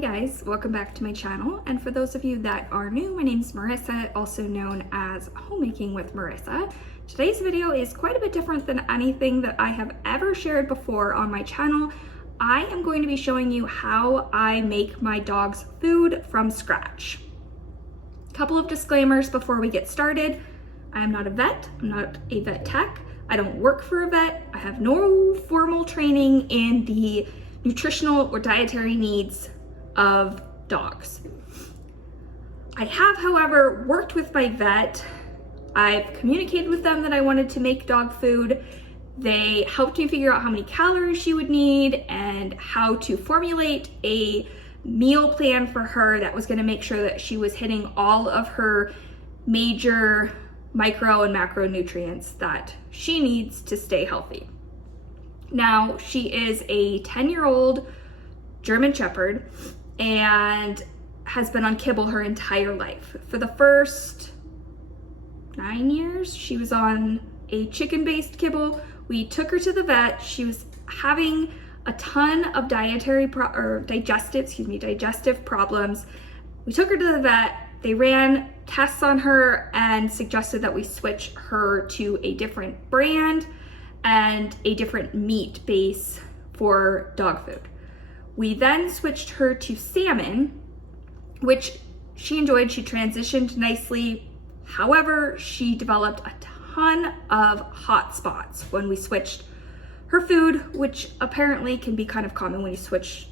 guys, welcome back to my channel, and for those of you that are new, my name's Marissa, also known as Homemaking with Marissa. Today's video is quite a bit different than anything that I have ever shared before on my channel. I am going to be showing you how I make my dog's food from scratch. A couple of disclaimers before we get started. I am not a vet, I'm not a vet tech, I don't work for a vet, I have no formal training in the nutritional or dietary needs of dogs. I have, however, worked with my vet. I've communicated with them that I wanted to make dog food. They helped me figure out how many calories she would need and how to formulate a meal plan for her that was going to make sure that she was hitting all of her major micro and macronutrients that she needs to stay healthy. Now, she is a 10-year-old German Shepherd and has been on kibble her entire life. For the first 9 years, she was on a chicken-based kibble. We took her to the vet. She was having a ton of digestive problems. We took her to the vet. They ran tests on her and suggested that we switch her to a different brand and a different meat base for dog food. We then switched her to salmon, which she enjoyed. She transitioned nicely. However, she developed a ton of hot spots when we switched her food, which apparently can be kind of common when you switch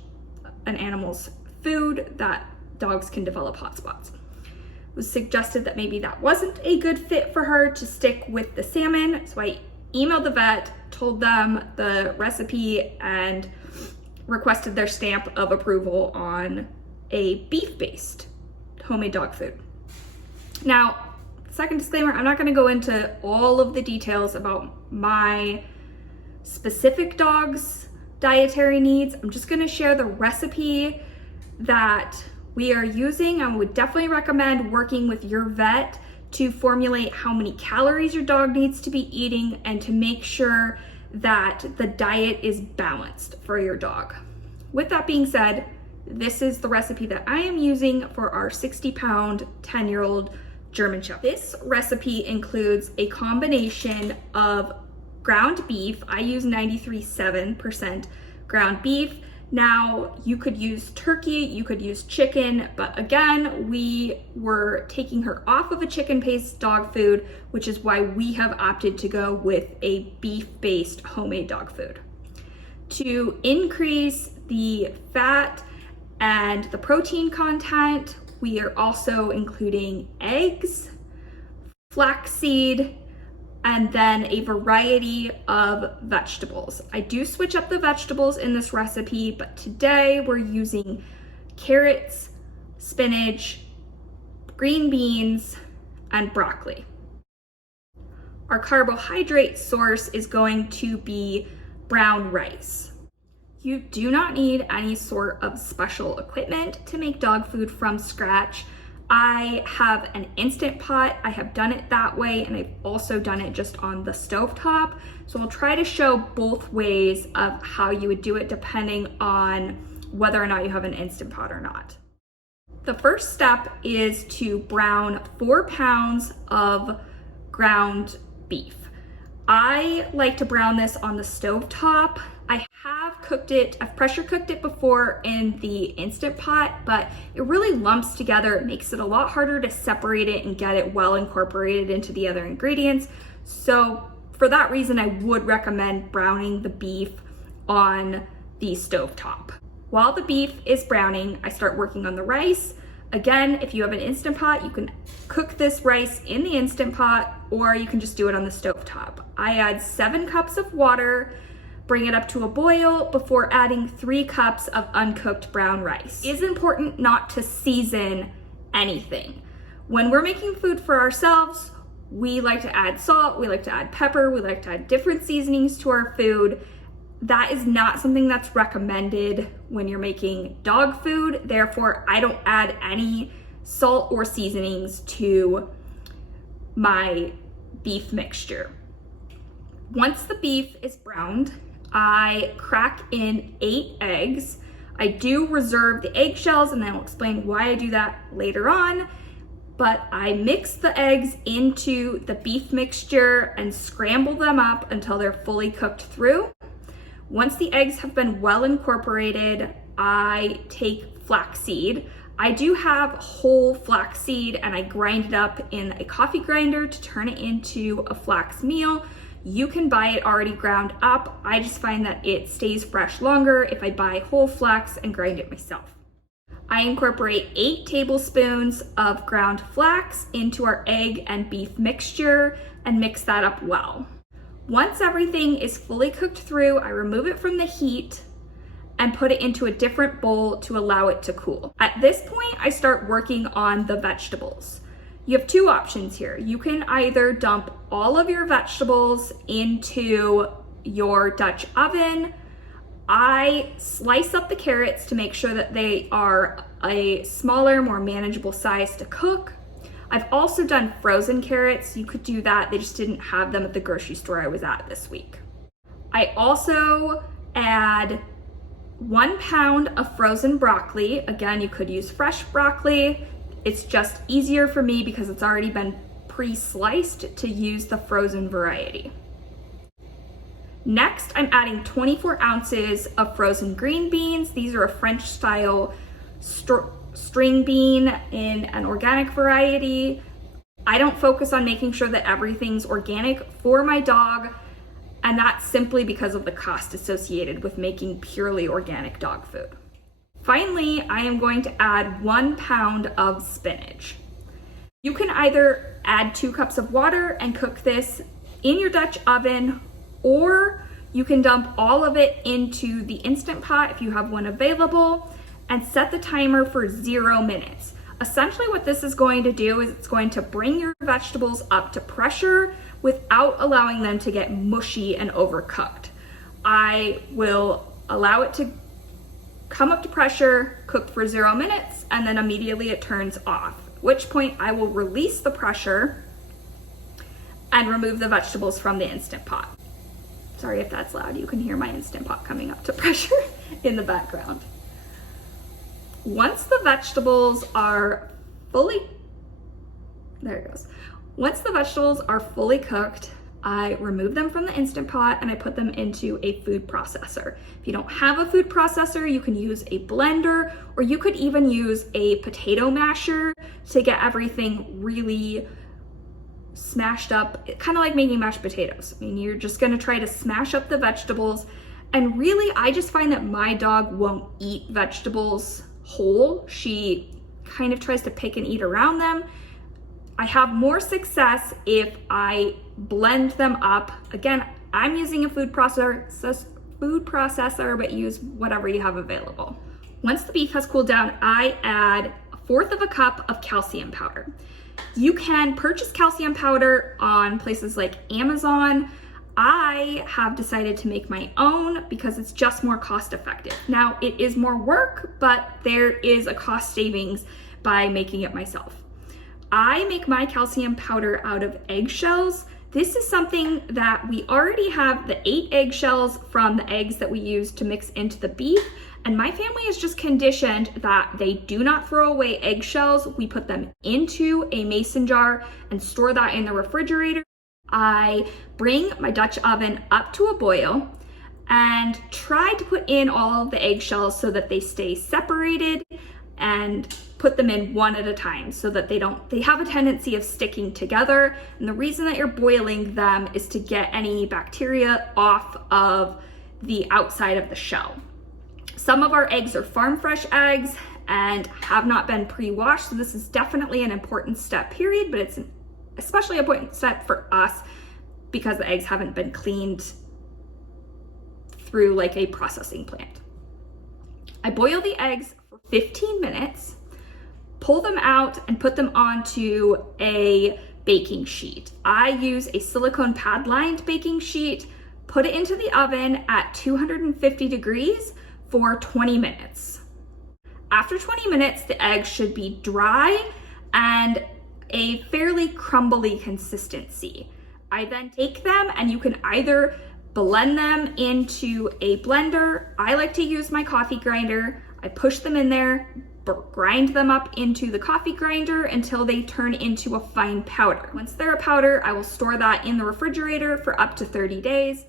an animal's food, that dogs can develop hot spots. It was suggested that maybe that wasn't a good fit for her to stick with the salmon, so I emailed the vet, told them the recipe, and requested their stamp of approval on a beef-based homemade dog food. Now, second disclaimer, I'm not going to go into all of the details about my specific dog's dietary needs. I'm just going to share the recipe that we are using. I would definitely recommend working with your vet to formulate how many calories your dog needs to be eating and to make sure that the diet is balanced for your dog. With that being said, this is the recipe that I am using for our 60-pound, 10-year-old German Shepherd. This recipe includes a combination of ground beef. I use 93.7% ground beef. Now, you could use turkey, you could use chicken, but again, we were taking her off of a chicken-based dog food, which is why we have opted to go with a beef-based homemade dog food. To increase the fat and the protein content, we are also including eggs, flaxseed, and then a variety of vegetables. I do switch up the vegetables in this recipe, but today we're using carrots, spinach, green beans, and broccoli. Our carbohydrate source is going to be brown rice. You do not need any sort of special equipment to make dog food from scratch. I have an Instant Pot. I have done it that way, and I've also done it just on the stovetop. So I'll try to show both ways of how you would do it depending on whether or not you have an Instant Pot or not. The first step is to brown 4 pounds of ground beef. I like to brown this on the stovetop. I have cooked it, I've pressure cooked it before in the Instant Pot, but it really lumps together. It makes it a lot harder to separate it and get it well incorporated into the other ingredients. So for that reason, I would recommend browning the beef on the stovetop. While the beef is browning, I start working on the rice. Again, if you have an Instant Pot, you can cook this rice in the Instant Pot, or you can just do it on the stovetop. I add 7 cups of water, bring it up to a boil before adding 3 cups of uncooked brown rice. It is important not to season anything. When we're making food for ourselves, we like to add salt, we like to add pepper, we like to add different seasonings to our food. That is not something that's recommended when you're making dog food. Therefore, I don't add any salt or seasonings to my beef mixture. Once the beef is browned, I crack in 8 eggs. I do reserve the eggshells, and I'll explain why I do that later on. But I mix the eggs into the beef mixture and scramble them up until they're fully cooked through. Once the eggs have been well incorporated, I take flaxseed. I do have whole flaxseed, and I grind it up in a coffee grinder to turn it into a flax meal. You can buy it already ground up. I just find that it stays fresh longer if I buy whole flax and grind it myself. I incorporate 8 tablespoons of ground flax into our egg and beef mixture and mix that up well. Once everything is fully cooked through, I remove it from the heat and put it into a different bowl to allow it to cool. At this point, I start working on the vegetables. You have 2 options here. You can either dump all of your vegetables into your Dutch oven. I slice up the carrots to make sure that they are a smaller, more manageable size to cook. I've also done frozen carrots. You could do that. They just didn't have them at the grocery store I was at this week. I also add 1 pound of frozen broccoli. Again, you could use fresh broccoli. It's just easier for me because it's already been pre-sliced to use the frozen variety. Next, I'm adding 24 ounces of frozen green beans. These are a French style string bean in an organic variety. I don't focus on making sure that everything's organic for my dog, and that's simply because of the cost associated with making purely organic dog food. Finally, I am going to add 1 pound of spinach. You can either add 2 cups of water and cook this in your Dutch oven, or you can dump all of it into the Instant Pot if you have one available and set the timer for 0 minutes. Essentially what this is going to do is it's going to bring your vegetables up to pressure without allowing them to get mushy and overcooked. I will allow it to come up to pressure, cook for 0 minutes, and then immediately it turns off, at which point I will release the pressure and remove the vegetables from the Instant Pot. Sorry if that's loud, you can hear my Instant Pot coming up to pressure in the background. Once the vegetables are fully, there it goes. Once the vegetables are fully cooked, I remove them from the Instant Pot and I put them into a food processor. If you don't have a food processor, you can use a blender, or you could even use a potato masher to get everything really smashed up, kind of like making mashed potatoes. I mean, you're just gonna try to smash up the vegetables, and really, I just find that my dog won't eat vegetables whole. She kind of tries to pick and eat around them. I have more success if I blend them up. Again, I'm using a food processor, but use whatever you have available. Once the beef has cooled down, I add 1/4 of a cup of calcium powder. You can purchase calcium powder on places like Amazon. I have decided to make my own because it's just more cost effective. Now, it is more work, but there is a cost savings by making it myself. I make my calcium powder out of eggshells. This is something that we already have the 8 eggshells from the eggs that we use to mix into the beef. And my family is just conditioned that they do not throw away eggshells. We put them into a mason jar and store that in the refrigerator. I bring my Dutch oven up to a boil and try to put in all of the eggshells so that they stay separated, and put them in one at a time so that they have a tendency of sticking together. And the reason that you're boiling them is to get any bacteria off of the outside of the shell. Some of our eggs are farm fresh eggs and have not been pre-washed, so this is definitely an important step, period, but it's especially an important step for us because the eggs haven't been cleaned through like a processing plant. I boil the eggs for 15 minutes, pull them out and put them onto a baking sheet. I use a silicone pad lined baking sheet, put it into the oven at 250 degrees for 20 minutes. After 20 minutes, the eggs should be dry and a fairly crumbly consistency. I then take them and you can either blend them into a blender. I like to use my coffee grinder. I push them in there, grind them up into the coffee grinder until they turn into a fine powder. Once they're a powder, I will store that in the refrigerator for up to 30 days.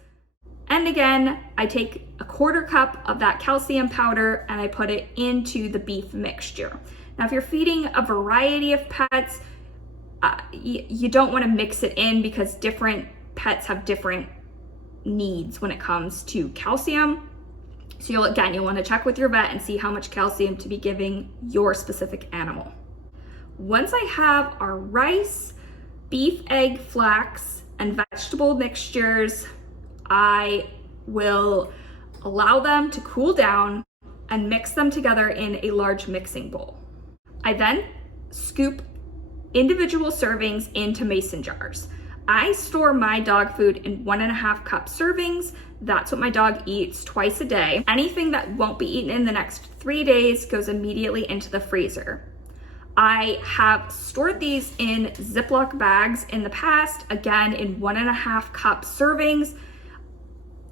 And again, I take a 1/4 cup of that calcium powder and I put it into the beef mixture. Now, if you're feeding a variety of pets, you don't want to mix it in because different pets have different needs when it comes to calcium. So you'll want to check with your vet and see how much calcium to be giving your specific animal. Once I have our rice, beef, egg, flax, and vegetable mixtures, I will allow them to cool down and mix them together in a large mixing bowl. I then scoop individual servings into mason jars. I store my dog food in 1.5 cup servings. That's what my dog eats twice a day. Anything that won't be eaten in the next 3 days goes immediately into the freezer. I have stored these in Ziploc bags in the past, again in 1.5 cup servings.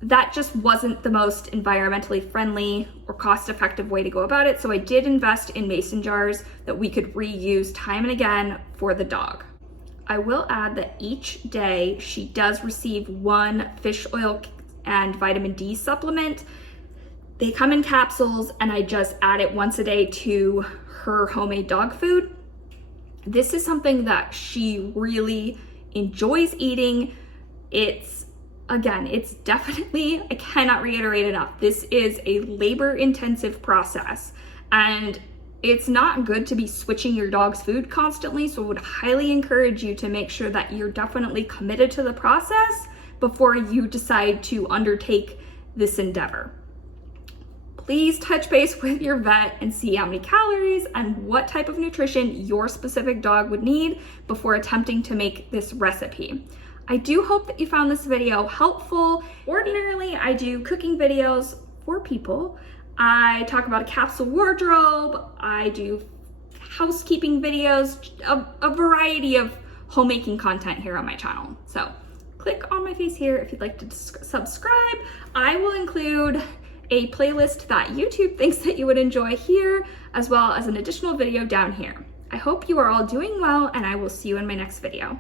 That just wasn't the most environmentally friendly or cost-effective way to go about it, so I did invest in mason jars that we could reuse time and again for the dog. I will add that each day she does receive 1 fish oil and vitamin D supplement. They come in capsules and I just add it once a day to her homemade dog food. This is something that she really enjoys eating. It's definitely, I cannot reiterate enough, this is a labor-intensive process and it's not good to be switching your dog's food constantly, so I would highly encourage you to make sure that you're definitely committed to the process before you decide to undertake this endeavor. Please touch base with your vet and see how many calories and what type of nutrition your specific dog would need before attempting to make this recipe. I do hope that you found this video helpful. Ordinarily, I do cooking videos for people. I talk about a capsule wardrobe. I do housekeeping videos, a variety of homemaking content here on my channel. So click on my face here if you'd like to subscribe. I will include a playlist that YouTube thinks that you would enjoy here, as well as an additional video down here. I hope you are all doing well, and I will see you in my next video.